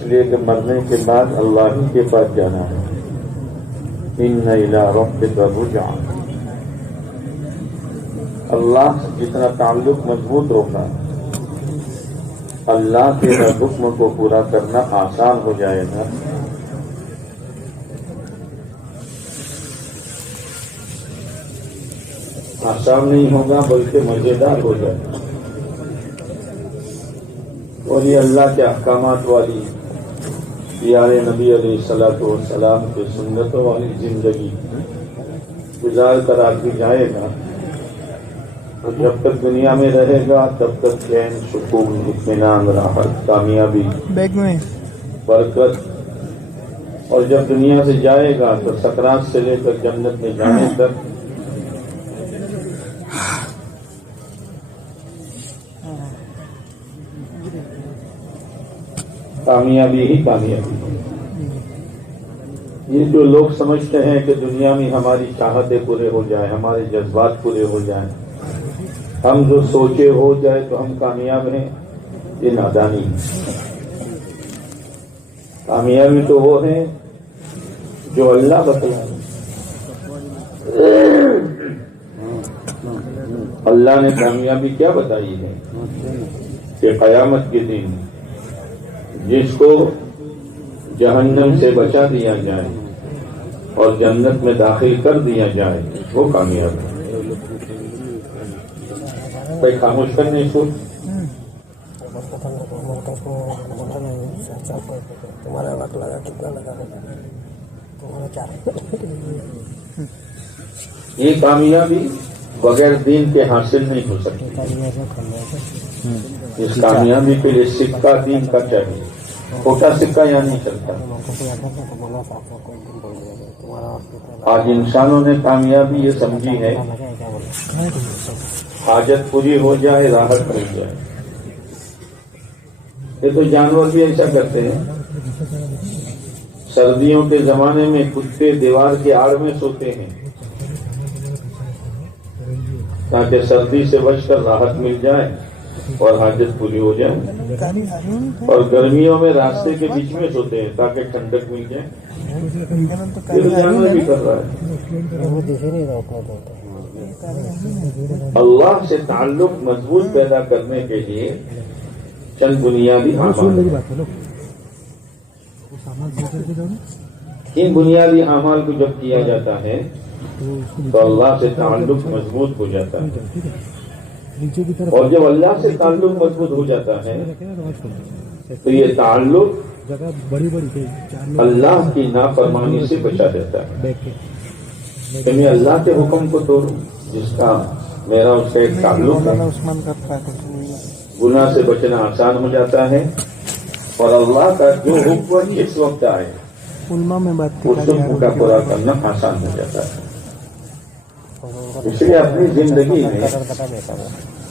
اس لیے کہ مرنے کے بعد اللہ ہی کے پاس جانا ہے. ان الی ربک رجعا. اللہ سے جتنا تعلق مضبوط ہوگا اللہ کے حکم کو پورا کرنا آسان ہو جائے گا. آسان نہیں ہوگا بلکہ مزیدار ہو جائے گا. اور یہ اللہ کے احکامات والی پیارے نبی علیہ الصلوۃ والسلام کی سنتوں والی زندگی گزار کر آدمی جائے گا اور جب تک دنیا میں رہے گا تب تک چین سکون اطمینان راحت کامیابی برکت. اور جب دنیا سے جائے گا تو سکرات سے لے کر جنت میں جانے تک کامیابی ہی کامیابی. یہ جو لوگ سمجھتے ہیں کہ دنیا میں ہماری چاہتیں پورے ہو جائیں ہمارے جذبات پورے ہو جائیں ہم جو سوچے ہو جائے تو ہم کامیاب ہیں، یہ نادانی ہے. کامیابی تو وہ ہے جو اللہ بتلائے. اللہ نے کامیابی کیا بتائی ہے کہ قیامت کے دن جس کو جہنم سے بچا دیا جائے اور جنت میں داخل کر دیا جائے وہ کامیاب ہے. کوئی خاموش کرنے سو تمہارا وقت لگا کتنا لگا تمہارا یہ کامیابی بغیر دین کے حاصل نہیں ہو سکتی. اس کامیابی کے لیے سکہ دین کا چاہیے. چھوٹا سکہ یہاں نہیں چلتا. آج انسانوں نے کامیابی یہ سمجھی ہے حاجت پوری ہو جائے راحت مل جائے. یہ تو جانور بھی ایسا کرتے ہیں. سردیوں کے زمانے میں کتے دیوار کے آڑ میں سوتے ہیں تاکہ سردی سے بچ کر راحت مل جائے اور حاجت پوری ہو جائے. اور گرمیوں میں راستے کے بیچ میں سوتے ہیں تاکہ ٹھنڈک مل جائے. یہ تو جانور بھی کر رہا ہے. اللہ سے تعلق مضبوط پیدا کرنے کے لیے چند بنیادی اعمال. ان بنیادی اعمال کو جب کیا جاتا ہے تو اللہ سے تعلق مضبوط ہو جاتا ہے. اور جب اللہ سے تعلق مضبوط ہو جاتا ہے تو یہ تعلق اللہ کی نافرمانی سے بچا دیتا ہے. کہ میں اللہ کے حکم کو توڑوں جس کا میرا اس کا ایک تعلق ہے. گناہ سے بچنا آسان ہو جاتا ہے اور اللہ کا جو حکم اس وقت آئے اس حکم کا پورا کرنا آسان ہو جاتا ہے. اس لیے اپنی زندگی میں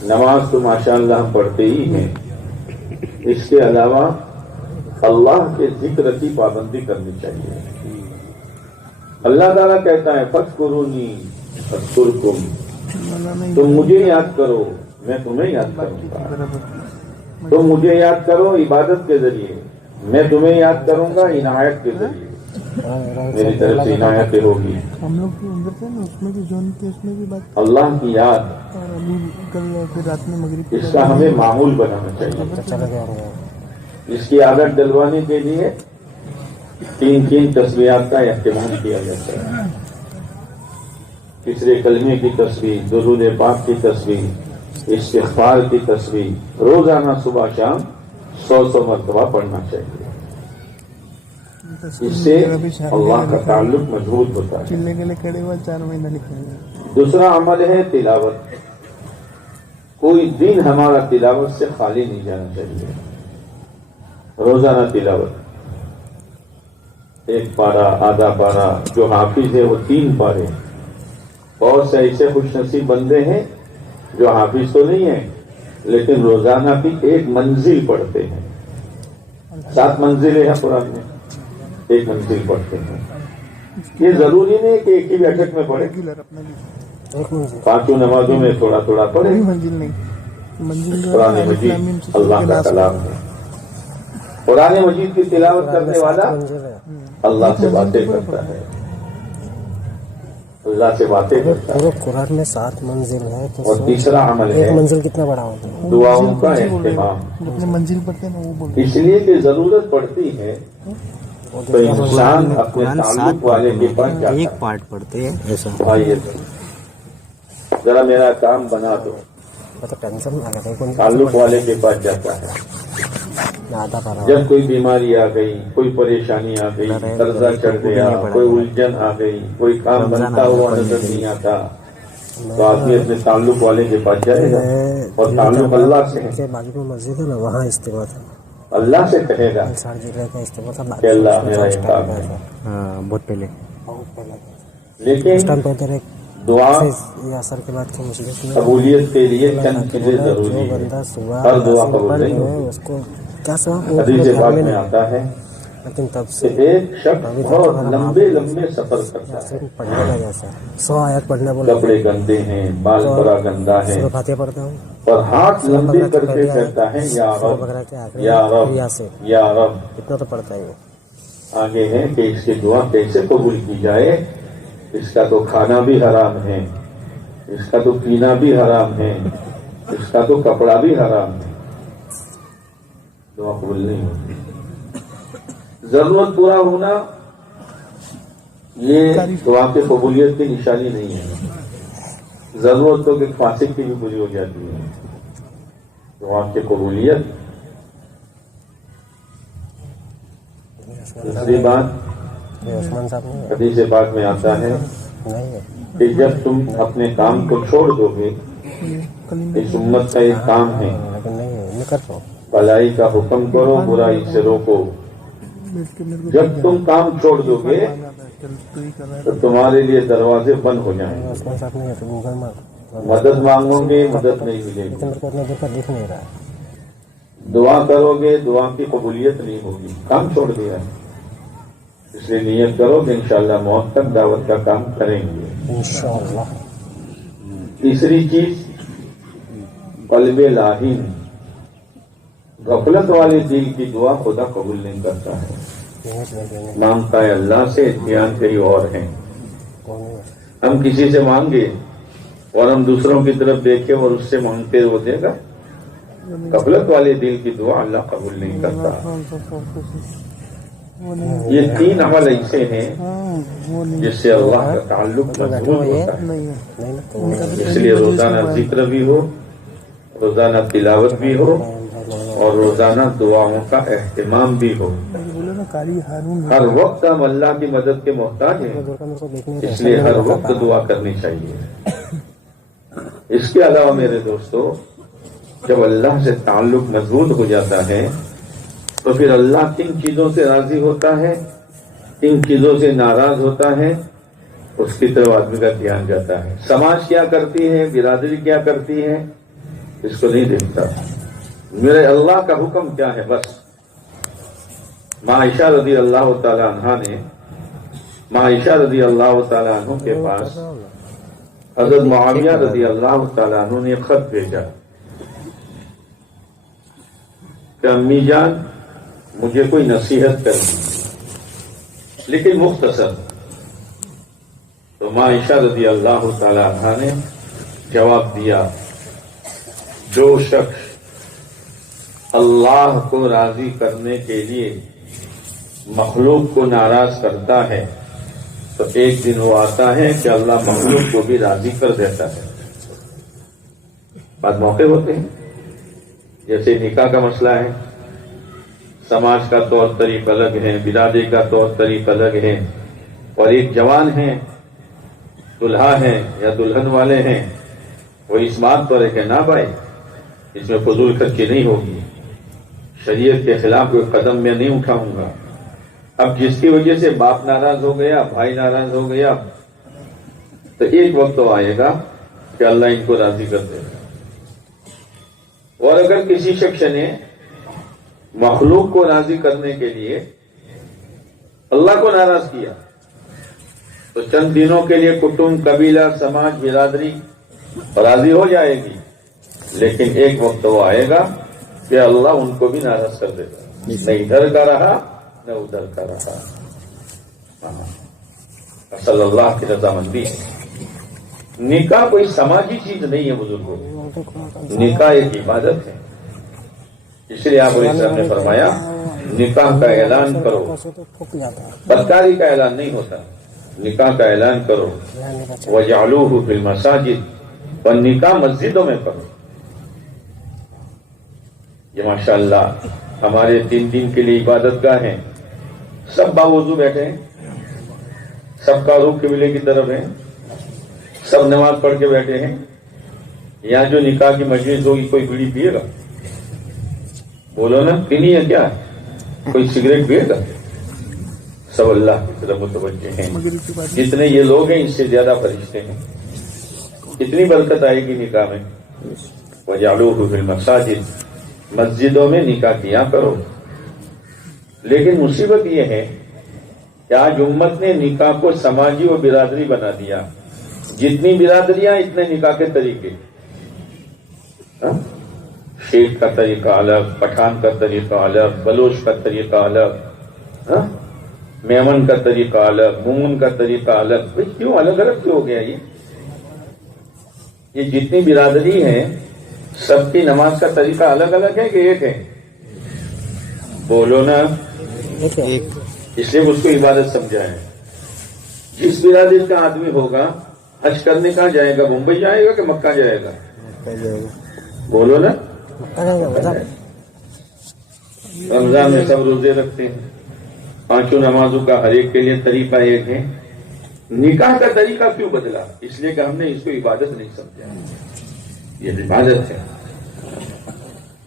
نماز تو ماشاءاللہ ہم پڑھتے ہی ہیں. اس کے علاوہ اللہ کے ذکر کی پابندی کرنی چاہیے. اللہ تعالیٰ کہتا ہے فاذکرونی اذکرکم. تم مجھے یاد کرو میں تمہیں یاد کروں گا. تم مجھے یاد کرو عبادت کے ذریعے میں تمہیں یاد کروں گا عنایت کے ذریعے. میری طرف سے عنایت ہوگی. ہم لوگ کے اندر سے نا اس میں بھی جون کے اس میں بھی بات اللہ کی یاد کل پھر رات میں مغرب اس کا ہمیں معمول بنانا چاہیے. اس کی عادت ڈلوانے کے لیے 3 تسبیحات کا اہتمام کیا جاتا ہے. تیسرے کلمے کی تسبیح، درود پاک کی تسبیح، استغفار کی تسبیح روزانہ صبح شام 100 مرتبہ پڑھنا چاہیے. اس سے اللہ کا تعلق مضبوط ہوتا ہے. چلنے کے لیے کھڑے ہوا 4 مہینہ لکھیں گے. دوسرا عمل ہے تلاوت. کوئی دن ہمارا تلاوت سے خالی نہیں جانا چاہیے. روزانہ تلاوت 1 پارہ آدھا پارہ. جو حافظ ہے وہ 3 پارے. بہت سے ایسے خوش نصیب بندے ہیں جو حافظ تو نہیں ہیں لیکن روزانہ کی 1 منزل پڑھتے ہیں. 7 منزلیں ہیں قرآن میں 1 منزل پڑھتے ہیں. یہ ضروری نہیں کہ ایک ہی بیٹھک میں پڑھے. 5 نمازوں میں تھوڑا تھوڑا پڑھے. منزل نہیں قرآن مجید اللہ کا کلام ہے. قرآن مجید کی تلاوت کرنے والا اللہ سے باتیں کرتا ہے، اللہ سے باتیں کرتا ہے. قرآن میں 7 منزل ہے تو اور تیسرا عمل ایک ہے منزل کتنا بڑا ہوتا ہے؟ دعاؤں کا اہتمام. جتنے منزل پڑھتے ہیں نا وہ بولتے اس لیے کہ ضرورت پڑتی ہے تو انسان اپنے تعلق والے کے پاس جاتا ہے. ایک پارٹ پڑھتے ہیں ایسا بھائی ذرا میرا کام بنا دو، تو ٹینشن نہ لگے کون تعلق والے کے پاس جاتا ہے. آدھا پارا جب کوئی بیماری آ گئی، کوئی پریشانی آ گئی، قرضہ چڑھ گیا، کوئی الجھن آ گئی، کوئی کام بنتا ہوا نظر نہیں آتا تو آدمی اپنے تعلق والے کے پاس جائے گا. اور تعلق اللہ سے ہے، باقی میں مسجد ہے نا وہاں استعمال تھا اللہ سے کہے گا ساڑھے ضلع کا استعمال تھا کہ اللہ میرا یہ کام ہے. ہاں بہت پہلے لیکن اس ٹائم پہ ادھر ایک دعا اثر کے بعد کی مشکل قبولیت کے لیے چند چیزیں ضروری ہیں. بندہ صبح ہر دعا قبول نہیں ہوتی. اس کو کیا سواب حدیث پاک میں آتا ہے لیکن تب کہ سے ایک شخص بہت لمبے لمبے سفر کرتا ہے. پڑھنے کا جیسا 100 آیت پڑھنے بولا کپڑے گندے ہیں، بال بڑا گندا ہے، صبح فاتحہ پڑھتا ہوں اور ہاتھ لمبے کر کے کہتا ہے یا رب یا رب یا رب. اتنا تو پڑھتا ہی ہے. آگے ہے کہ اس کی دعا کیسے قبول کی جائے. اس کا تو کھانا بھی حرام ہے، اس کا تو پینا بھی حرام ہے، اس کا تو کپڑا بھی حرام ہے. دعا قبول نہیں ہوتی. ضرورت پورا ہونا یہ دعا کی قبولیت کی نشانی نہیں ہے. ضرورت تو کہ فاسق کی بھی پوری ہو جاتی ہے. دعا کی قبولیت. دوسری بات عثمان صاحب نے حدیث پاک میں آتا ہے نہیں ہے کہ جب تم اپنے کام کو چھوڑ دو گے، اس امت کا ایک کام ہے لیکن نہیں ہے نہیں کرتا ہوں. بھلائی کا حکم کرو، برائی سے روکو. جب تم کام چھوڑ دو گے تو تمہارے لیے دروازے بند ہو جائیں گے. عثمان صاحب نہیں ہے تو گوگل میں مدد مانگو گے، مدد نہیں ملے گی. لیکن میرے کو اتنا دیر پر دکھ نہیں رہا ہے. دعا کرو گے، دعا کی قبولیت نہیں ہوگی. کام چھوڑ دیا ہے، اس لیے نیت کرو کہ انشاءاللہ موت تک دعوت کا کام کریں گے. انشاءاللہ. تیسری چیز قلب لاہین. غفلت والے دل کی دعا خدا قبول نہیں کرتا ہے. نیت نہیں دینے مانگتا ہے اللہ سے، دھیان کہیں اور ہے. کون ہے ہم کسی سے مانگے اور ہم دوسروں کی طرف دیکھیں اور اس سے مانگتے وہ دے گا. غفلت والے دل کی دعا اللہ قبول نہیں کرتا. یہ 3 عمل ایسے ہیں جس سے اللہ کا تعلق مضبوط ہوتا ہے. نہیں اس لیے روزانہ ذکر بھی ہو، روزانہ تلاوت بھی ہو، اور روزانہ دعاؤں کا اہتمام بھی ہو. ہر وقت ہم اللہ کی مدد کے محتاج ہیں، اس لیے ہر وقت دعا کرنی چاہیے. اس کے علاوہ میرے دوستو، جب اللہ سے تعلق مضبوط ہو جاتا ہے تو پھر اللہ کن چیزوں سے راضی ہوتا ہے، کن چیزوں سے ناراض ہوتا ہے، اس کی طرف آدمی کا دھیان جاتا ہے. سماج کیا کرتی ہے، برادری کیا کرتی ہے، اس کو نہیں دیکھتا. میرے اللہ کا حکم کیا ہے بس. عائشہ رضی اللہ تعالی عنہ نے عائشہ رضی اللہ تعالی عنہ کے پاس حضرت معاویہ رضی اللہ تعالی عنہ نے خط بھیجا کہ امی جان مجھے کوئی نصیحت کرنی لیکن مختصر. تو عائشہ رضی اللہ تعالی عنہ نے جواب دیا، جو شخص اللہ کو راضی کرنے کے لیے مخلوق کو ناراض کرتا ہے تو ایک دن وہ آتا ہے کہ اللہ مخلوق کو بھی راضی کر دیتا ہے. بعض موقع ہوتے ہیں جیسے نکاح کا مسئلہ ہے، سماج کا طور طریق الگ ہے، برادری کا طور طریق الگ ہے، اور ایک جوان ہے، دلہا ہے یا دلہن والے ہیں، وہ اس بات پر ہے کہ نہ بھائی اس میں فضول خرچی نہیں ہوگی، شریعت کے خلاف کوئی قدم میں نہیں اٹھاؤں گا. اب جس کی وجہ سے باپ ناراض ہو گیا، بھائی ناراض ہو گیا، تو ایک وقت تو آئے گا کہ اللہ ان کو راضی کر دے گا. اور اگر کسی شخص نے مخلوق کو راضی کرنے کے لیے اللہ کو ناراض کیا تو چند دنوں کے لیے کٹمب، قبیلہ، سماج، برادری راضی ہو جائے گی، لیکن ایک وقت وہ آئے گا کہ اللہ ان کو بھی ناراض کر دے گا. نہ ادھر کا رہا نہ ادھر کا رہا. صلی اللہ کی رضامندی. نکاح کوئی سماجی چیز نہیں ہے بزرگوں. نکاح ایک عبادت ہے. اس لیے آپ علیہ السلام نے فرمایا نکاح کا اعلان کرو. بدکاری کا اعلان نہیں ہوتا. نکاح کا اعلان کرو. وَجَعْلُوهُ فِي الْمَسَاجِدِ. اور نکاح مسجدوں میں کرو. یہ ماشاءاللہ ہمارے 3 دن کے لیے عبادت گاہ ہیں. سب باوضو بیٹھے ہیں. سب کا رخ قبلے کی طرف ہے. سب نماز پڑھ کے بیٹھے ہیں. یہاں جو نکاح کی مجلس ہوگی کوئی بیڑی پیے گا؟ بولو نا، پینی ہے کیا؟ کوئی سگریٹ پیے گا؟ سب اللہ کی طرف متوجہ ہیں. جتنے یہ لوگ ہیں اس سے زیادہ فرشتے ہیں. کتنی برکت آئے گی نکاح میں. وَجَعْلُوهُ فِي الْمَسَاجِدِ. مسجدوں میں نکاح کیا کرو. لیکن مصیبت یہ ہے کہ آج امت نے نکاح کو سماجی و برادری بنا دیا. جتنی برادریاں اتنے نکاح کے طریقے. شیخ کا طریقہ الگ، پٹھان کا طریقہ الگ، بلوچ کا طریقہ الگ، میمن کا طریقہ الگ، مومن کا طریقہ الگ. بھئی کیوں الگ الگ کیوں ہو گیا؟ یہ جتنی برادری ہے سب کی نماز کا طریقہ الگ الگ ہے کہ ایک ہے؟ بولو نا. اس لیے اس کو عبادت سمجھا ہے. جس برادری کا آدمی ہوگا حج کرنے کہاں جائے گا؟ ممبئی جائے گا کہ مکہ جائے گا؟ بولو نا. رمضان میں سب روزے رکھتے ہیں. 5 نمازوں کا ہر ایک کے لیے طریقہ ایک ہے. نکاح کا طریقہ کیوں بدلا؟ اس لیے کہ ہم نے اس کو عبادت نہیں سمجھا. یہ عبادت ہے.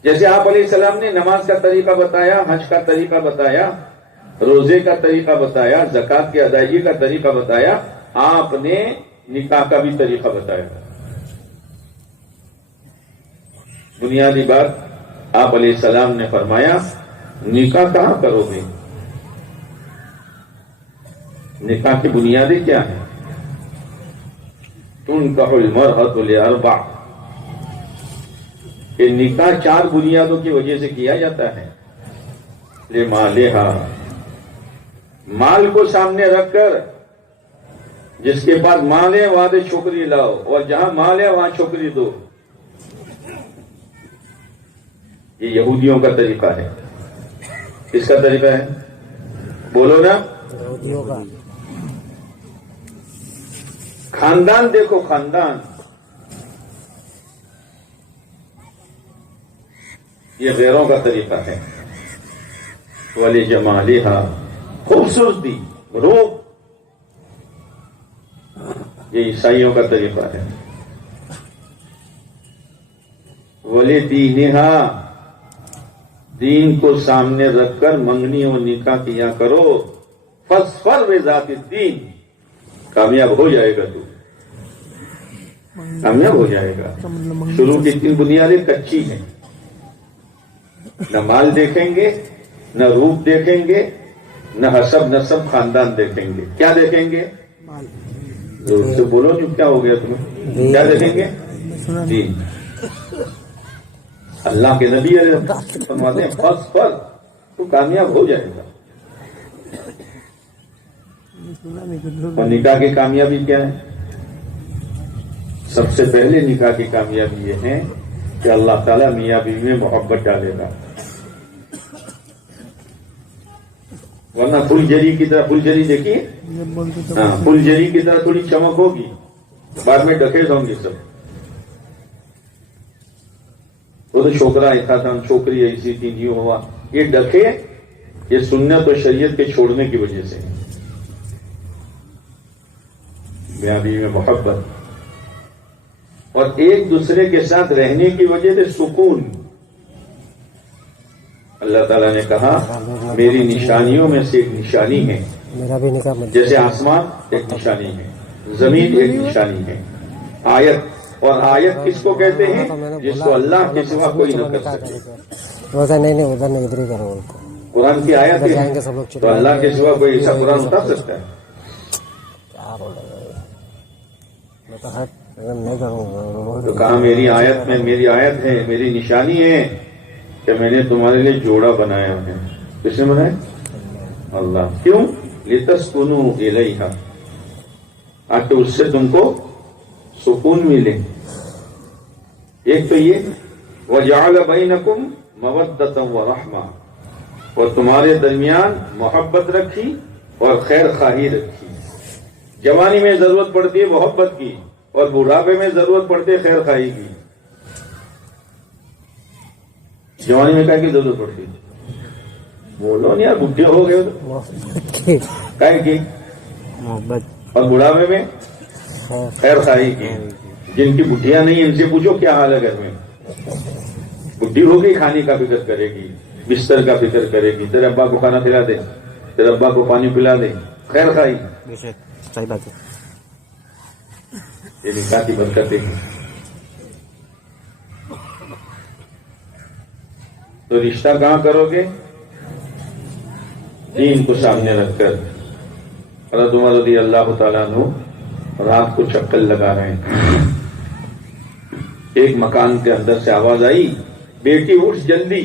جیسے آپ علیہ السلام نے نماز کا طریقہ بتایا، حج کا طریقہ بتایا، روزے کا طریقہ بتایا، زکات کی ادائیگی کا طریقہ بتایا، آپ نے نکاح کا بھی طریقہ بتایا. بنیادی بات آپ علیہ السلام نے فرمایا نکاح کہاں کرو گے؟ نکاح کی بنیادیں کیا ہیں؟ تنکح المرأة لأربع. کہ نکاح 4 بنیادوں کی وجہ سے کیا جاتا ہے. لمالہا. مال کو سامنے رکھ کر جس کے پاس مال ہے وہاں سے چھوکری لاؤ، اور جہاں مال ہے وہاں چھوکری دو. یہ یہودیوں کا طریقہ ہے. کس کا طریقہ ہے؟ بولو نا. خاندان دیکھو، خاندان. یہ غیروں کا طریقہ ہے. ولی جمالہا. خوبصورتی، روپ. یہ عیسائیوں کا طریقہ ہے. ولی دینہا. دین کو سامنے رکھ کر منگنی اور نکاح کیا کرو. فاظفر بذات الدین. کامیاب ہو جائے گا. تو کامیاب ہو جائے گا. شروع کی 3 بنیادیں کچی ہیں. نہ مال دیکھیں گے، نہ روپ دیکھیں گے، نہ حسب نسب خاندان دیکھیں گے. کیا دیکھیں گے؟ روپ سے بولو جو کیا ہو گیا تمہیں. کیا دیکھیں گے؟ دین. اللہ کے نبی فرماتے ہیں فرض پر تو کامیاب ہو جائے گا. اور نکاح کی کامیابی کیا ہے؟ سب سے پہلے نکاح کی کامیابی یہ ہے کہ اللہ تعالیٰ میاں بیوی میں محبت ڈالے گا. ورنہ پھل جری کی طرح، پھل جری دیکھیے، ہاں، پھل جری کی طرح تھوڑی چمک ہوگی، بعد میں ڈکیز ہوں گے سب. وہ تو چھوکرا ایسا تھا، چھوکری ایسی تھی، نہیں ہوا. یہ ڈکے یہ سنت و شریعت کے چھوڑنے کی وجہ سے. میاں بیوی میں محبت اور ایک دوسرے کے ساتھ رہنے کی وجہ سے سکون. اللہ تعالیٰ نے کہا میری نشانیوں میں سے ایک نشانی ہے. جیسے آسمان ایک نشانی ہے، زمین ایک نشانی ہے. آیت. اور آیت کس کو کہتے ہیں؟ جس کو اللہ کے سوا کوئی نہ کر سکے. قرآن کی آیت ہے تو اللہ کے سوا کوئی ایسا قرآن اتار سکتا ہے؟ تو کہا میری آیت میں، میری آیت ہے، میری نشانی ہے کہ میں نے تمہارے لیے جوڑا بنایا ہے. کس نے بنایا؟ اللہ. کیوں؟ لتسکنوا الیہا، تاکہ اس سے تم کو سکون ملے. ایک تو یہ وجعل بینکم مودۃ ورحمہ، اور تمہارے درمیان محبت رکھی اور خیر خواہی رکھی. جوانی میں ضرورت پڑتی ہے محبت کی، اور بڑھاپے میں ضرورت پڑتی ہے خیر خواہی کی. جوانی میں کیا کی ضرورت پڑتی ہے؟ بولو نہیں یار، بڈھے ہو گئے تو کیا کی؟ محبت. اور بڑھاپے میں خیر خواہی کی. جن کی بڈھیاں نہیں ان سے پوچھو کیا حال ہے گھر میں. بڈھی ہوگی کھانے کا فکر کرے گی، بستر کا فکر کرے گی، تیرے ابا کو کھانا کھلا دے، تیرے ابا کو پانی پلا دے. خیر خواہی. صحیح بات ہے. یہ نکاح کی برکتیں ہیں. تو رشتہ کہاں کرو گے؟ دین کو سامنے رکھ کر. حضرت عمر رضی اللہ تعالیٰ عنہ رات کو چکر لگا رہے ہیں. ایک مکان کے اندر سے آواز آئی، بیٹی اٹھ جلدی،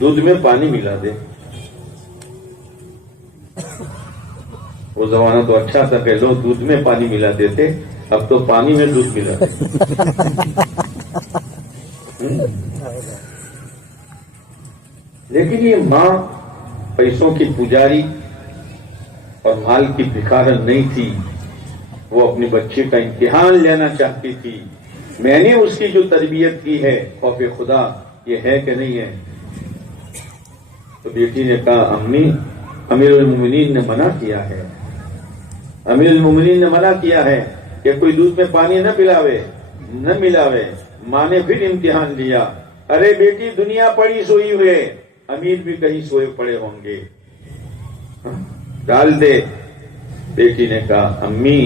دودھ میں پانی ملا دے. وہ زمانہ تو اچھا تھا کہ لوگ دودھ میں پانی ملا دیتے، اب تو پانی میں دودھ ملا دیتے. لیکن یہ ماں پیسوں کی پجاری اور مال کی بھکارن نہیں تھی. وہ اپنے بچے کا امتحان لینا چاہتی تھی. میں نے اس کی جو تربیت کی ہے خوف خدا یہ ہے کہ نہیں ہے؟ تو بیٹی نے کہا امی امیر المومنین نے منع کیا ہے، امیر المومنین نے منع کیا ہے کہ کوئی دودھ میں پانی نہ پلاوے نہ ملاوے. ماں نے پھر امتحان لیا. ارے بیٹی دنیا پڑی سوئی ہوئے، امیر بھی کہیں سوئے پڑے ہوں گے، ڈال دے. بیٹی نے کہا امی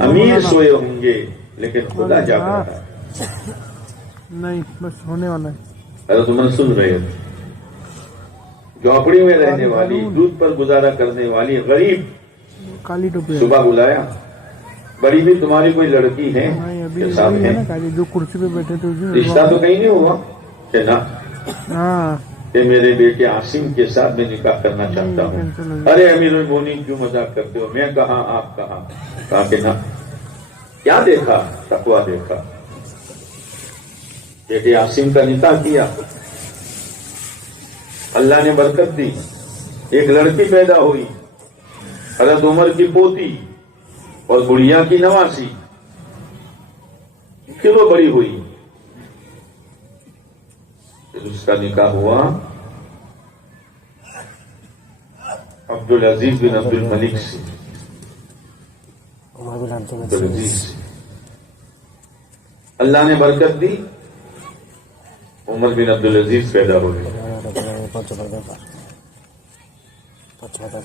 امیر سوئے ہوں گے لیکن خدا جاگ رہا ہے. نہیں بس ہونے والا ہے. حضرت عمر سن رہے تھے. جھونپڑی میں رہنے والی، دودھ پر گزارا کرنے والی غریب کالی ٹوپی صبح بلایا، بڑی بھی تمہاری کوئی لڑکی ہے ابھی ساتھ ہے؟ کالی جو کرسی پہ بیٹھے تھے رشتہ تو کہیں نہیں ہوا کہ نہ ہاں کہ میرے بیٹے عاصم کے ساتھ میں نکاح کرنا چاہتا ہوں. ارے امیر المومنین کیوں مذاق کرتے ہو؟ میں کہاں آپ کہاں؟ کہا کہ نہ. کیا دیکھا؟ تقویٰ دیکھا. بیٹے عاصم کا نکاح کیا، اللہ نے برکت دی، ایک لڑکی پیدا ہوئی، حضرت عمر کی پوتی اور بڑھیا کی نواسی. پھر وہ بڑی ہوئی، پھر اس کا نکاح ہوا عبدالعزیز بن عبد الملک سے. عبدالعزیز سے اللہ نے برکت دی، عمر بن عبدالعزیز پیدا ہو گئے.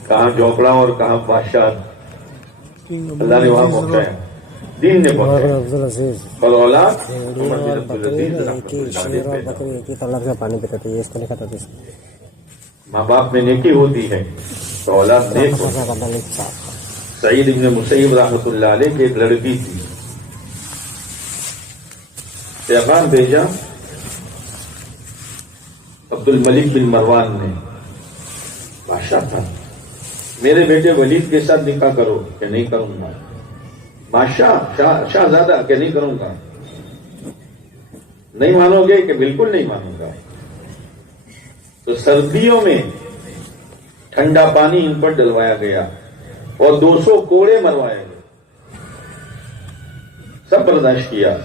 کہاں جھونپڑا اور کہاں بادشاہ، اللہ نے وہاں پہنچایا، دین نے پہنچایا. اور اولاد عمر بن عبدالعزیز رحمۃ اللہ علیہ پیدا. پانی پیتا تھا یہ اس کو نہیں کھاتا تھا. ماں باپ میں نیکی ہوتی ہے تو اولاد نیک ہوتی ہے. سعید ابن مسیب رحمۃ اللہ علیہ کی ایک لڑکی تھی، پیغام بھیجا عبد الملک بن مروان نے، بادشاہ تھا، میرے بیٹے ولید کے ساتھ نکاح کرو. کہ نہیں کروں گا. بادشاہ شہزادہ کہ نہیں کروں گا. نہیں مانو گے؟ کہ بالکل نہیں مانوں گا. تو سردیوں میں ٹھنڈا پانی ان پر ڈلوایا گیا اور 200 کوڑے مروائے گئے. سب برداشت کیا،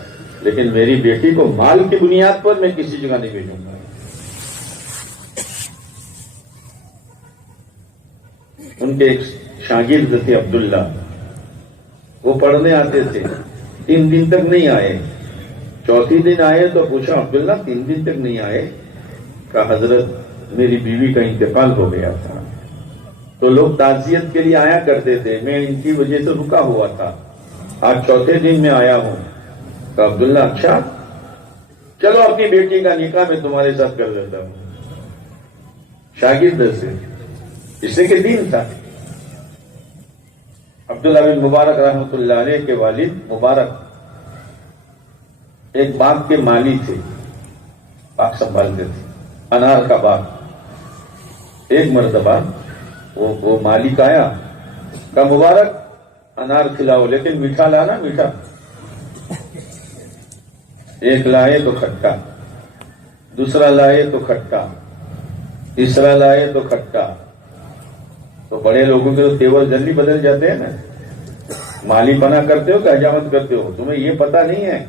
لیکن میری بیٹی کو مال کی بنیاد پر میں کسی جگہ نہیں بھیجوں گا. ان کے ایک شاگرد تھے عبداللہ، وہ پڑھنے آتے تھے. 3 دن تک نہیں آئے. چوتھی دن آئے تو پوچھا عبداللہ 3 دن تک نہیں آئے؟ کہا حضرت میری بیوی کا انتقال ہو گیا تھا تو لوگ تعزیت کے لیے آیا کرتے تھے، میں ان کی وجہ سے رکا ہوا تھا، آج چوتھے دن میں آیا ہوں. کہا عبداللہ اچھا چلو اپنی بیٹی کا نکاح میں تمہارے ساتھ کر دیتا ہوں. شاگرد سے اس لیے کہ دین تھا. عبداللہ بن مبارک رحمۃ اللہ علیہ کے والد مبارک ایک باغ کے مالی تھے، باغ سنبھالتے تھے. انار کا باغ. ایک مرتبہ وہ مالک آیا, کہا مبارک انار کھلاؤ لیکن میٹھا لانا, میٹھا. ایک لائے تو کھٹا, دوسرا لائے تو کھٹا, تیسرا لائے تو کھٹا. تو بڑے لوگوں کے تو تیور جلدی بدل جاتے ہیں نا. مالی پنا کرتے ہو کہ حجامت کرتے ہو, تمہیں یہ پتا نہیں ہے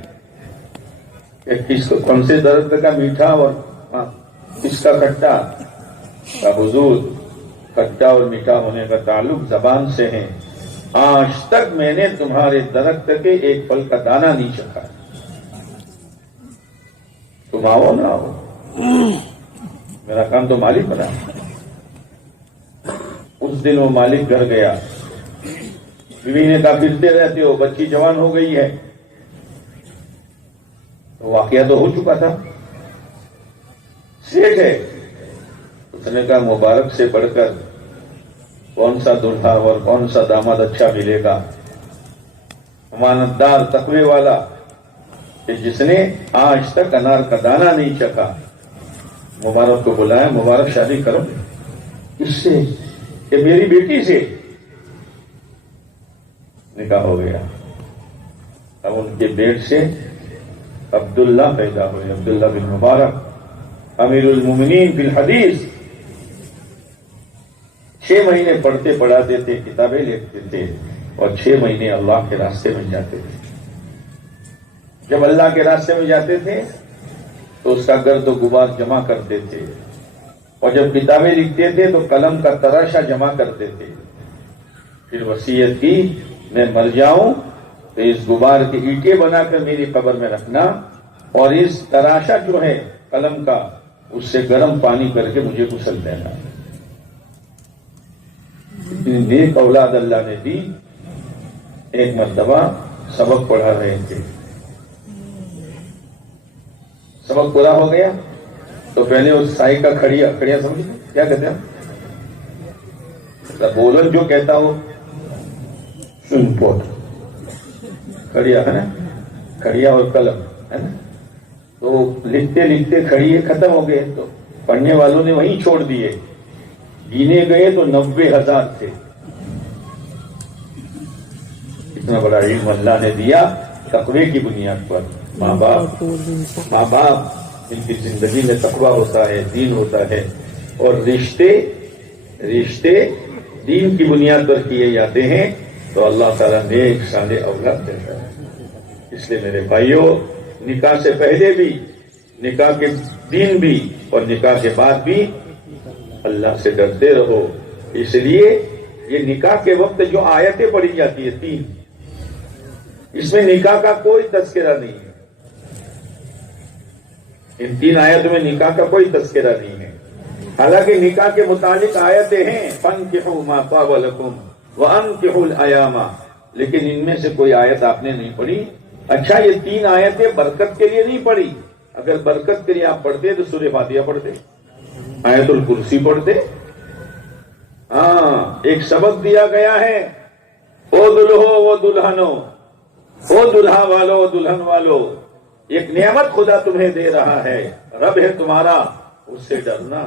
کہ کس کو کون سے درخت کا میٹھا اور کس کا کھٹا. کا حضور کھٹا اور میٹھا ہونے کا تعلق زبان سے ہے. آج تک میں نے تمہارے درخت کے ایک پھل کا دانہ نہیں چکھا. تم آؤ نہ آؤ, میرا کام تو مالک بنا. اس دن وہ مالک گھر گیا. بیوی نے کہا پھرتے رہتے ہو, بچی جوان ہو گئی ہے. تو واقعہ تو ہو چکا تھا. سیٹ ہے, اس نے کہا مبارک سے بڑھ کر کون سا دلہا اور کون سا داماد اچھا ملے گا. امانتدار تقوی والا کہ جس نے آج تک انار کا دانہ نہیں چکھا. مبارک کو بلایا, مبارک شادی کرو. کس سے؟ کہ میری بیٹی سے. نکاح ہو گیا. اب ان کے بیٹ سے عبداللہ پیدا ہوئے, عبداللہ بن مبارک امیر المومنین فی الحدیث. 6 مہینے پڑھتے پڑھاتے تھے, کتابیں لکھتے تھے, اور 6 مہینے اللہ کے راستے میں جاتے تھے. جب اللہ کے راستے میں جاتے تھے تو اس کا گرد و غبار جمع کرتے تھے, اور جب کتابیں لکھتے تھے تو قلم کا تراشا جمع کرتے تھے. پھر وصیت کی میں مر جاؤں تو اس غبار کی اینٹیں بنا کر میری قبر میں رکھنا, اور اس تراشا جو ہے قلم کا اس سے گرم پانی کر کے مجھے غسل دینا. نیک اولاد اللہ نے دی. ایک مرتبہ سبق پڑھا رہے تھے, سبق پورا ہو گیا تو پہلے اس سائی کا کھڑیا سمجھ کیا کہتے ہیں, بولن جو کہتا ہو سن پوٹ, کھڑیا ہے نا, کھڑیا اور قلم ہے نا. تو لکھتے لکھتے کھڑیے ختم ہو گئے تو پڑھنے والوں نے وہیں چھوڑ دیے. گینے گئے تو 90,000 تھے. اتنا بڑا علم اللہ نے دیا تقوی کی بنیاد پر. ماں باپ ان کی زندگی میں تقوی ہوتا ہے, دین ہوتا ہے, اور رشتے دین کی بنیاد پر کیے جاتے ہیں تو اللہ تعالیٰ نیک صالح اولاد دیتا ہے. اس لیے میرے بھائیوں, نکاح سے پہلے بھی, نکاح کے دن بھی, اور نکاح کے بعد بھی اللہ سے ڈرتے رہو. اس لیے یہ نکاح کے وقت جو آیتیں پڑھی جاتی ہے 3, اس میں نکاح کا کوئی تذکرہ نہیں ہے. ان 3 آیتوں میں نکاح کا کوئی تذکرہ نہیں ہے. حالانکہ نکاح کے متعلق آیتیں ہیں, فانکحوا ما طاب لکم وانکحوا الایام, لیکن ان میں سے کوئی آیت آپ نے نہیں پڑھی. اچھا, یہ 3 آیتیں برکت کے لیے نہیں پڑھی. اگر برکت کے لیے آپ پڑھتے تو سورہ فاتحہ پڑھتے, آیت الکرسی پڑھتے. ہاں, ایک سبق دیا گیا ہے, او دلہو و دلہنو, او دلہا والو و دلہن والو, ایک نعمت خدا تمہیں دے رہا ہے, رب ہے تمہارا, اس سے ڈرنا.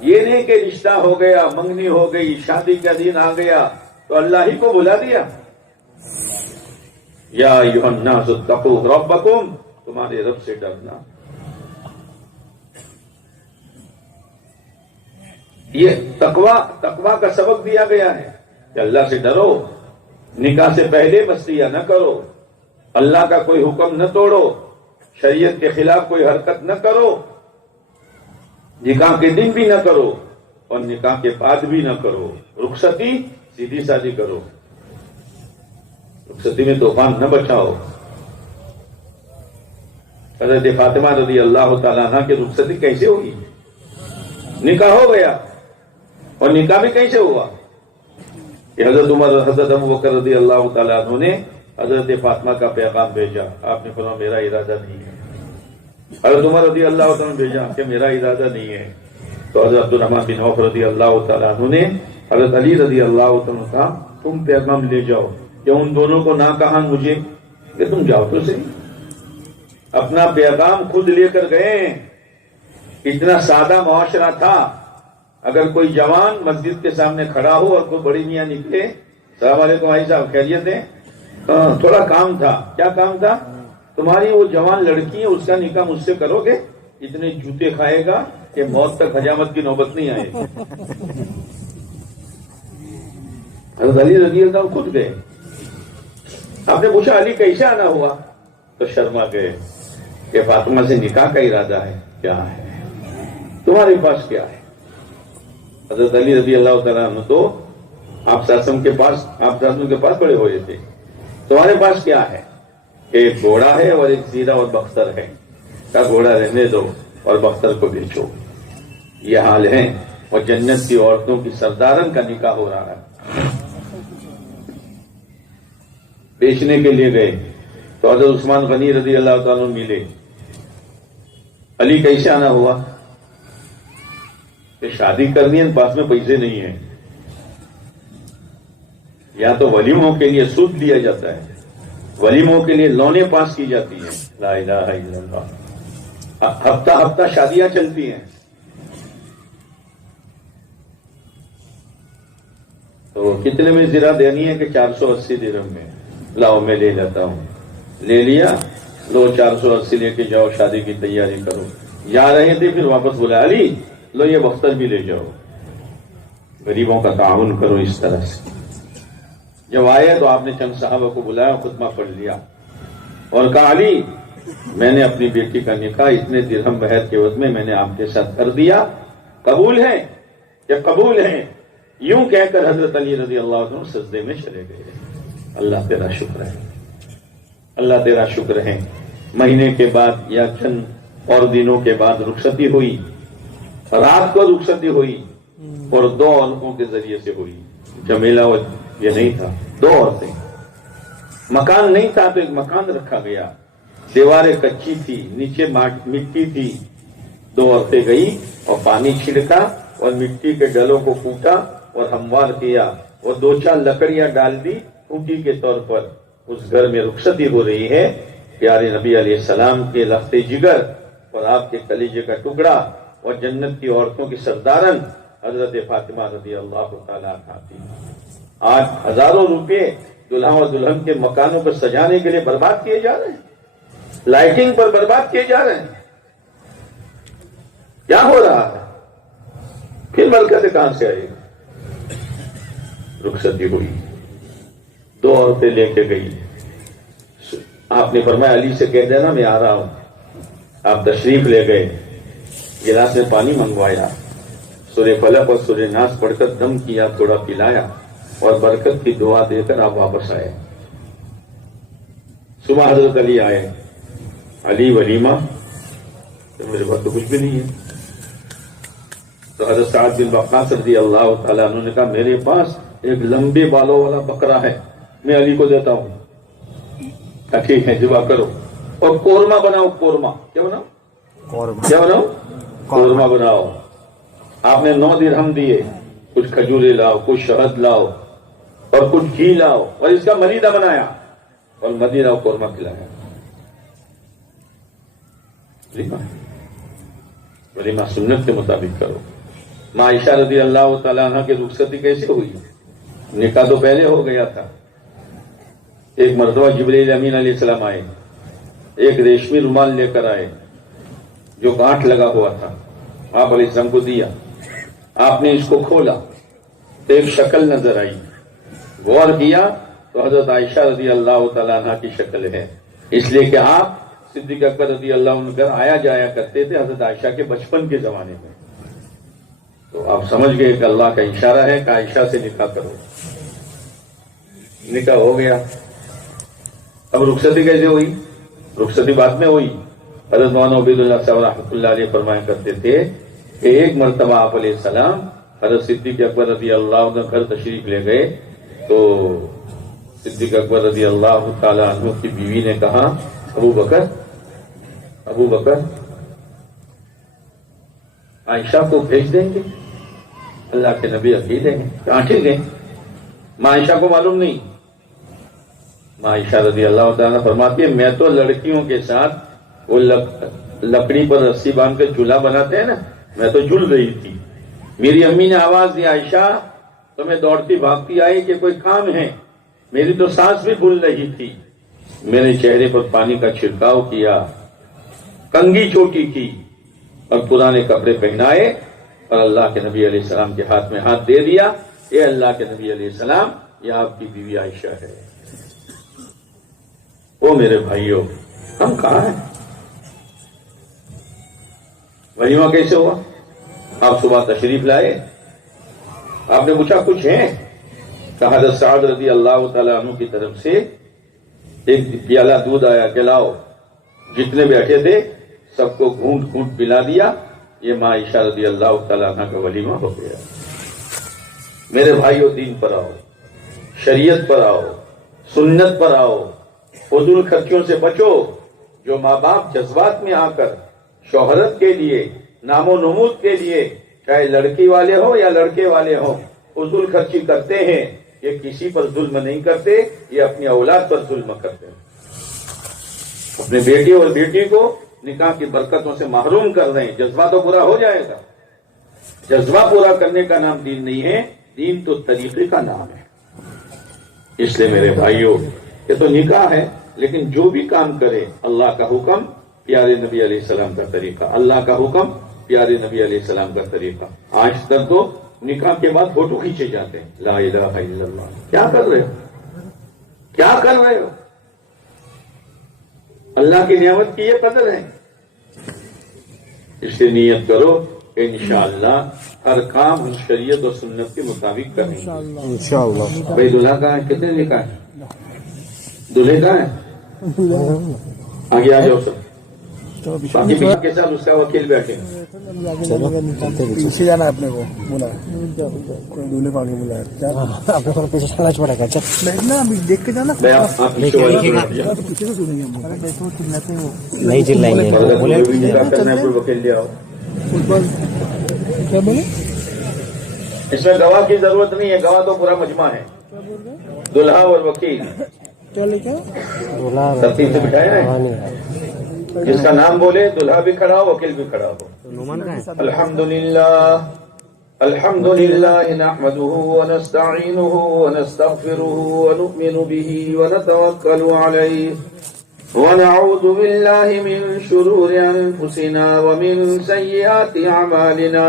یہ نہیں کہ رشتہ ہو گیا, منگنی ہو گئی, شادی کا دن آ گیا تو اللہ ہی کو بلا دیا. یا ایھا الناس اتقوا ربکم, تمہارے رب سے ڈرنا. یہ تقوی کا سبق دیا گیا ہے کہ اللہ سے ڈرو. نکاح سے پہلے مستیاں نہ کرو, اللہ کا کوئی حکم نہ توڑو, شریعت کے خلاف کوئی حرکت نہ کرو, نکاح کے دن بھی نہ کرو, اور نکاح کے بعد بھی نہ کرو. رخصتی سیدھی سادی کرو, رخصتی میں طوفان نہ بچاؤ. حضرت فاطمہ رضی اللہ تعالیٰ عنہ کی رخصتی کیسے ہوگی؟ نکاح ہو گیا, اور نکاح بھی کیسے ہوا کہ حضرت عمر, حضرت ابوبکر رضی اللہ تعالیٰ عنہ نے حضرت فاطمہ کا پیغام بھیجا. آپ نے فرمایا میرا ارادہ نہیں ہے. حضرت عمر رضی اللہ تعالیٰ نے بھیجا کہ میرا ارادہ نہیں ہے. تو حضرت عبدالرحمن بن عوف رضی اللہ تعالیٰ عنہ نے حضرت علی رضی اللہ تعالیٰ کا تم پیغام لے جاؤ, کہ ان دونوں کو نہ کہا مجھے کہ تم جاؤ تو صحیح. اپنا پیغام خود لے کر گئے. اتنا سادہ معاشرہ تھا. اگر کوئی جوان مسجد کے سامنے کھڑا ہو اور کوئی بڑی میاں نکلے، السلام علیکم بھائی صاحب، خیریت ہے؟ تھوڑا کام تھا. کیا کام تھا؟ تمہاری وہ جوان لڑکی ہے، اس کا نکاح مجھ سے کرو گے؟ اتنے جوتے کھائے گا کہ موت تک حجامت کی نوبت نہیں آئے. حضرت علی رضی اللہ عنہ خود گئے. آپ نے پوچھا علی کیسے آنا ہوا؟ تو شرما گئے کہ فاطمہ سے نکاح کا ارادہ ہے. کیا ہے تمہارے پاس؟ کیا ہے؟ حضرت علی رضی اللہ تعالیٰ عنہ تو آپ ساسم کے پاس بڑے ہوئے تھے. تمہارے پاس کیا ہے؟ ایک گھوڑا ہے اور ایک زیرہ اور بختر ہے. کا گھوڑا رہنے دو اور بختر کو بیچو. یہ حال ہے. اور جنت کی عورتوں کی سردارن کا نکاح ہو رہا ہے. بیچنے کے لیے گئے تو حضرت عثمان غنی رضی اللہ تعالیٰ ملے. علی کیسے آنا ہوا؟ کہ شادی کرنی ہے، پاس میں پیسے نہیں ہیں. یا تو ولیموں کے لیے سود دیا جاتا ہے، ولیموں کے لیے لونیں پاس کی جاتی ہیں. لا الہ الا اللہ. ہفتہ ہفتہ شادیاں چلتی ہیں. تو کتنے میں زرا دینی ہے؟ کہ 480 درہم میں. لاؤ میں لے لیتا ہوں. لے لیا. لو 480 لے کے جاؤ، شادی کی تیاری کرو. جا رہے تھے پھر واپس بولا علی لو یہ بختر بھی لے جاؤ. غریبوں کا تعاون کرو اس طرح سے. جب آئے تو آپ نے چند صحابہ کو بلایا، خطبہ پڑھ لیا اور کہا علی میں نے اپنی بیٹی کا نکاح اتنے درہم بہر کے عوض میں نے آپ کے ساتھ کر دیا، قبول ہے یا قبول ہے؟ یوں کہہ کر حضرت علی رضی اللہ عنہ سجدے میں چلے گئے. اللہ تیرا شکر ہے، اللہ تیرا شکر ہے. مہینے کے بعد یا چند اور دنوں کے بعد رخصتی ہوئی. رات کو رخصتی ہوئی اور 2 عورتوں کے ذریعے سے ہوئی. جمیلہ یہ نہیں تھا، 2 عورتیں. مکان نہیں تھا تو ایک مکان رکھا گیا. دیواریں کچی تھی، نیچے مٹی تھی. 2 عورتیں گئی اور پانی چھڑکا اور مٹی کے ڈلوں کو کوٹا اور ہموار کیا اور 2-4 لکڑیاں ڈال دی کوٹی کے طور پر. اس گھر میں رخصتی ہو رہی ہے. پیارے نبی علیہ السلام کے لخت جگر اور آپ کے کلیجے کا ٹکڑا اور جنت کی عورتوں کی سردارن حضرت فاطمہ رضی اللہ تعالیٰ عنہا تھی. آج ہزاروں روپے دلہا اور دلہن کے مکانوں پر سجانے کے لیے برباد کیے جا رہے ہیں، لائٹنگ پر برباد کیے جا رہے ہیں. کیا ہو رہا ہے؟ پھر برکت کہاں سے آئے؟ رخصتی ہوئی، 2 عورتیں لے کے گئی. آپ نے فرمایا علی سے کہہ دینا میں آ رہا ہوں. آپ تشریف لے گئے. گلاس میں پانی منگوایا، سورہ فلق اور سورہ ناس پڑھ کر دم کیا، تھوڑا پلایا اور برکت کی دعا دے کر آپ واپس آئے. صبح حضرت علی آئے. علی ولیمہ؟ تو میرے پاس تو کچھ بھی نہیں ہے. تو حضرت سعد بن وقاص رضی اللہ تعالیٰ عنہ نے کہا میرے پاس ایک لمبے بالوں والا بکرا ہے، میں علی کو دیتا ہوں. ٹھیک ہے ذبح کرو اور قورمہ بناؤ. قورمہ کیا بناؤ؟ کیا بناؤ؟ قورمہ بناؤ. آپ نے 9 درہم دیے. کچھ کھجورے لاؤ، کچھ شہد لاؤ اور کچھ گھی لاؤ اور اس کا ملیدہ بنایا اور مدینہ قورمہ کھلایا. ولیمہ سنت کے مطابق کرو. ماں عائشہ رضی اللہ تعالیٰ عنہ کی رخصتی کیسے ہوئی؟ نکاح تو پہلے ہو گیا تھا. ایک مرتبہ جبریل امین علیہ السلام آئے، ایک ریشمی رومال لے کر آئے جو گانٹھ لگا ہوا تھا. آپ علیہ السلام کو دیا. آپ نے اس کو کھولا تو ایک شکل نظر آئی. غور کیا تو حضرت عائشہ رضی اللہ تعالیٰ عنہ کی شکل ہے. اس لیے کہ آپ صدیق اکبر رضی اللہ عنہ گھر آیا جایا کرتے تھے حضرت عائشہ کے بچپن کے زمانے میں. تو آپ سمجھ گئے کہ اللہ کا اشارہ ہے کہ عائشہ سے نکاح کرو. نکاح ہو گیا. اب رخصتی کیسے ہوئی؟ رخصتی بعد میں ہوئی. حضرت مولانا عبید اللہ صاحب رحمۃ اللہ علیہ فرمایا کرتے تھے کہ ایک مرتبہ آپ علیہ السلام حضرت صدیق اکبر رضی اللہ عنہ گھر تشریف لے گئے تو صدیق اکبر رضی اللہ تعالیٰ عنہ کی بیوی نے کہا ابو بکر عائشہ کو بھیج دیں گے؟ اللہ کے نبی عقید ہیں. کہاں ٹھیک ہے. ماں عائشہ کو معلوم نہیں. ماں عائشہ رضی اللہ تعالیٰ فرماتی ہے میں تو لڑکیوں کے ساتھ وہ لکڑی پر رسی باندھ کے جھولا بناتے ہیں نا، میں تو جھول رہی تھی، میری امی نے آواز دی عائشہ، تو میں دوڑتی بھاگتی آئی کہ کوئی کام ہے، میری تو سانس بھی پھول رہی تھی، میرے چہرے پر پانی کا چھڑکاؤ کیا، کنگھی چھوٹی کی اور پرانے کپڑے پہنائے اور اللہ کے نبی علیہ السلام کے ہاتھ میں ہاتھ دے دیا، اے اللہ کے نبی علیہ السلام، یہ آپ کی بیوی عائشہ ہے۔ وہ میرے بھائیوں، ہم کہاں ہیں؟ ولیمہ کیسے ہوا؟ آپ صبح تشریف لائے، آپ نے پوچھا کچھ ہے؟ کہا حضرت سعد رضی اللہ تعالیٰ عنہ کی طرف سے ایک پیالہ دودھ آیا، گلاؤ، جتنے بیٹھے تھے سب کو گھونٹ گھونٹ پلا دیا، یہ ماں عائشہ رضی اللہ تعالیٰ عنہ کا ولیمہ ہو گیا۔ میرے بھائیوں، دین پر آؤ، شریعت پر آؤ، سنت پر آؤ، فضول خرچیوں سے بچو۔ جو ماں باپ جذبات میں آ کر شوہرت کے لیے، نام و نمود کے لیے، چاہے لڑکی والے ہوں یا لڑکے والے ہوں، فضول خرچی کرتے ہیں، یہ کسی پر ظلم نہیں کرتے، یہ اپنی اولاد پر ظلم کرتے ہیں۔ اپنے بیٹی اور بیٹی کو نکاح کی برکتوں سے محروم کر رہے ہیں، جذبہ تو پورا ہو جائے گا۔ جذبہ پورا کرنے کا نام دین نہیں ہے، دین تو طریقے کا نام ہے۔ اس لیے میرے بھائیوں، یہ تو نکاح ہے، لیکن جو بھی کام کرے، اللہ کا حکم، پیارے نبی علیہ السلام کا طریقہ، اللہ کا حکم، پیارے نبی علیہ السلام کا طریقہ۔ آج تک تو نکاح کے بعد فوٹو کھینچے جاتے ہیں، لا الہ الا اللہ، کیا کر رہے ہو؟ کیا کر رہے ہو؟ اللہ کی نعمت کی یہ قدر ہے۔ اس سے نیت کرو کہ انشاءاللہ ہر کام شریعت اور سنت کے مطابق کریں گے انشاءاللہ۔ بھائی دلہا کہاں ہے؟ کتنے نکاح ہے؟ دلہے کہاں ہے؟ آگے آ جاؤ سب، باقی پیچھے کے ساتھ اس کا وکیل بیٹھے ہیں۔ پیچھے جانا ہے اپنے کو، بولا کوئی دولہے کو آگے بلایا، اپنے کو پیچھے چلنا پڑے گا۔ بیٹھنا دیکھ کے جانا، آپ پیچھے والے کو بیٹھ جاؤ۔ پیچھے سے سنیں گے ہم، نہیں چلائیں گے، اگر کوئی نکاح کرنا ہے کوئی وکیل لے آؤ۔ کیا بولے؟ اس میں گواہ کی ضرورت نہیں ہے، گواہ تو پورا مجمع ہے، دلہا اور وکیل کیا لے کے ترتیب سے بٹھایا ہے۔ جس کا نام بولے دلہا بھی کھڑا ہو، وکیل بھی کھڑا ہو۔ الحمدللہ الحمدللہ نحمده ونستعینه ونستغفره ونؤمن به ونتوکل علیہ ونعوذ باللہ من شرور انفسنا ومن سیئات اعمالنا،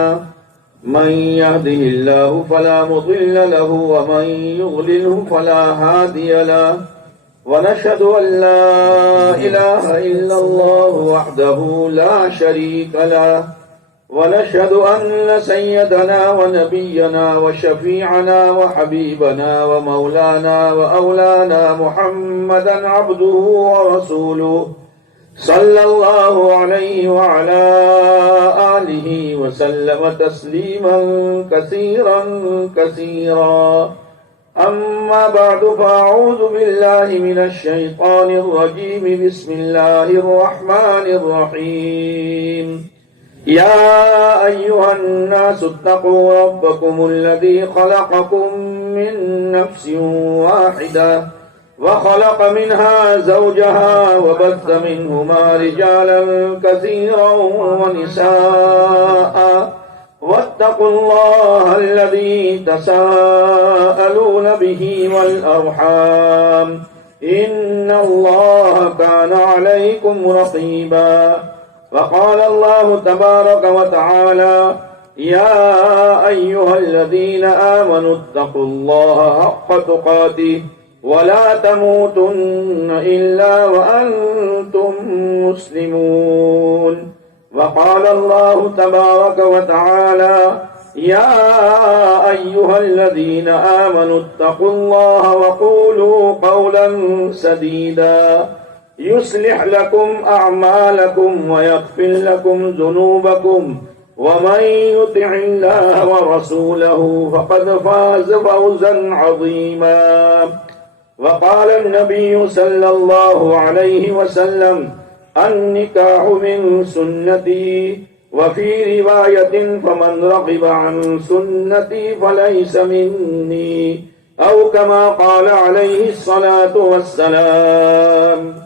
من يهده الله فلا مضل له ومن يضلله فلا هادي له، ونشهد أن لا إله إلا الله وحده لا شريك له، ونشهد أن سيدنا ونبينا وشفيعنا وحبيبنا ومولانا وأولانا محمدا عبده ورسوله، صلى الله عليه وعلى آله وسلم تسليما كثيرا كثيرا، أما بعد فأعوذ بالله من الشيطان الرجيم، بسم الله الرحمن الرحيم، يا أيها الناس اتقوا ربكم الذي خلقكم من نفس واحدة وخلق منها زوجها وبث منهما رجالا كثيرا ونساء، واتقوا الله الذي تساءلون به والأرحام، إن الله كان عليكم رقيبا، وقال الله تبارك وتعالى، يا أيها الذين آمنوا اتقوا الله حق تقاته ولا تموتن إلا وأنتم مسلمون، وقال الله تبارك وتعالى، يا أيها الذين آمنوا اتقوا الله وقولوا قولا سديدا يصلح لكم أعمالكم ويغفر لكم ذنوبكم، ومن يطع الله ورسوله فقد فاز فوزا عظيما، وقال النبي صلى الله عليه وسلم، النكاح من سنتي، وفي رواية فمن رغب عن سنتي فليس مني، أو كما قال عليه الصلاة والسلام۔